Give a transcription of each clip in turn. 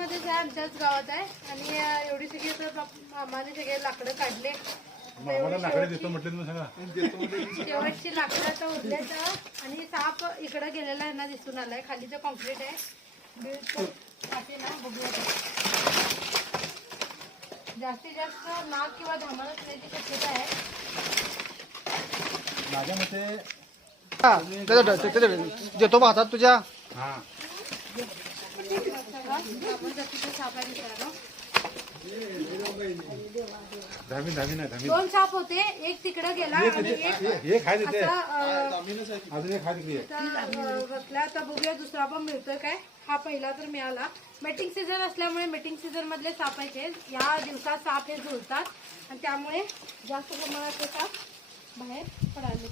मध्येच आहे आमच्याच गावात आहे. आणि एवढी सगळी बाप- मामाने सगळे लाकडं काढले. मामाला लाकडे देतो म्हटलं ना सांगा. शेवटची लाकडं आता उरलेत आणि साप इकडं गेलेला यांना दिसून आलाय. खाली तर कॉन्क्रीट आहे ना बघूया. जास्तीत जास्त नाग किंवा धामण असण्याची शक्यता आहे? माझ्या मते हा, त्याच्या- त्याच्या- देतो बा हातात तुझ्या हा. दहावी दहावी नाही दोन साप होते एक तिकडं गेला आणि एक हे खाय देते असा अं, अजून एक बसला आता बघूया दुसरा पण मिळतोय काय. हा पहिला तर मिळाला. मेटिंग सीझन असल्यामुळे मेटिंग सीझन मधले साप आहेत हे. या दिवसात साप हे जुळतात आणि त्यामुळे जास्त प्रमाणात ते साप बाहेर पडाले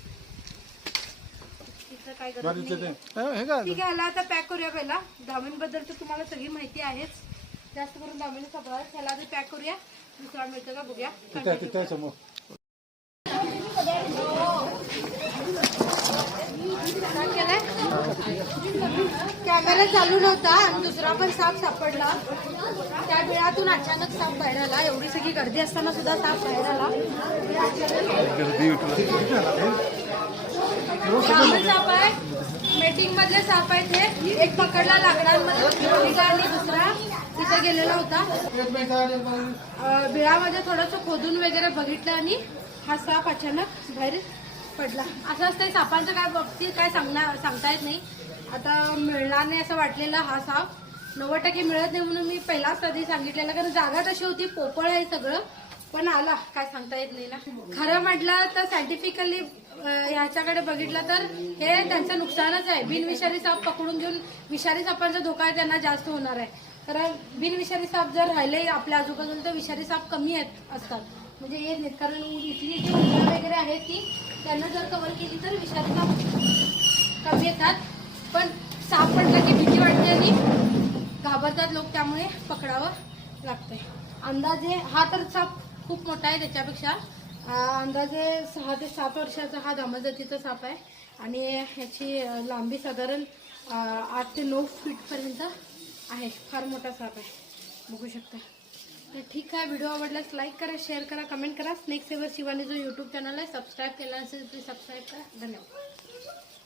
काय गरज हे हे का ठीक आहे आला आता पॅक करूया पहिला. बद्दल तर तुम्हाला सगळी माहिती आहेच. जास्त करून दामिनी सगळं. त्याला आधी पॅक करूया. दुसरा मिळतो का बघूया. तिथं तिथं आहे समोर? कॅमेरा चालू नव्हता आणि दुसरा पण साप सापडला. त्या बिळातून अचानक साप बाहेर आला. एवढी सगळी गर्दी असताना सुद्धा साप बाहेर आला. साप आहे. मेटिंग मधले साप आहेत हे. एक पकडला लाकडांमध्ये आणि दुसरा तिथे गेलेला होता. बिळामध्ये थोडस खोदून वगैरे बघितलं आणि हा साप अचानक बाहेर पडला. असं असतं सापांचं काय बाबतीत काय सांगणार सांगता येत नाही. आता मिळणार नाही असं वाटलेलं हा साप. नव्वद टक्के मिळत नाही म्हणून मी पहिलाच कधी सांगितलेलं कारण जागा तशी होती पोपळ आहे सगळं. पण आला काय सांगता येत नाही ना. खरं म्हटलं तर सायंटिफिकली ह्याच्याकडे बघितलं तर हे त्यांचं नुकसानच आहे. बिनविषारी साप पकडून घेऊन विषारी सापांचा धोका त्यांना जास्त होणार आहे. कारण बिनविषारी साप जर राहिले आपल्या आजूबाजूला तर विषारी साप कमी आहेत असतात. म्हणजे येत नाहीत कारण इथली जी मुलं वगैरे आहेत ती त्यांना जर कव्हर केली तर विषारी साप कमी येतात. पण साप पडला की भीती वाटते आणि घाबरतात लोक त्यामुळे पकडावं लागतंय. अंदाजे हा तर साप खूप मोठा आहे त्याच्यापेक्षा. अंदाजे सहा ते सात वर्षाचा हा जातीचा साप आहे. आणि ह्याची लांबी साधारण आठ ते नऊ फीटपर्यंत आहे. फार मोठा साप आहे. बघू शकता तर ठीक आहे व्हिडिओ आवडल्यास लाईक करा शेअर करा कमेंट करा. स्नेक सेवर शिवानी जो यूट्यूब चॅनल आहे सबस्क्राईब केला असेल तर सबस्क्राईब करा. धन्यवाद.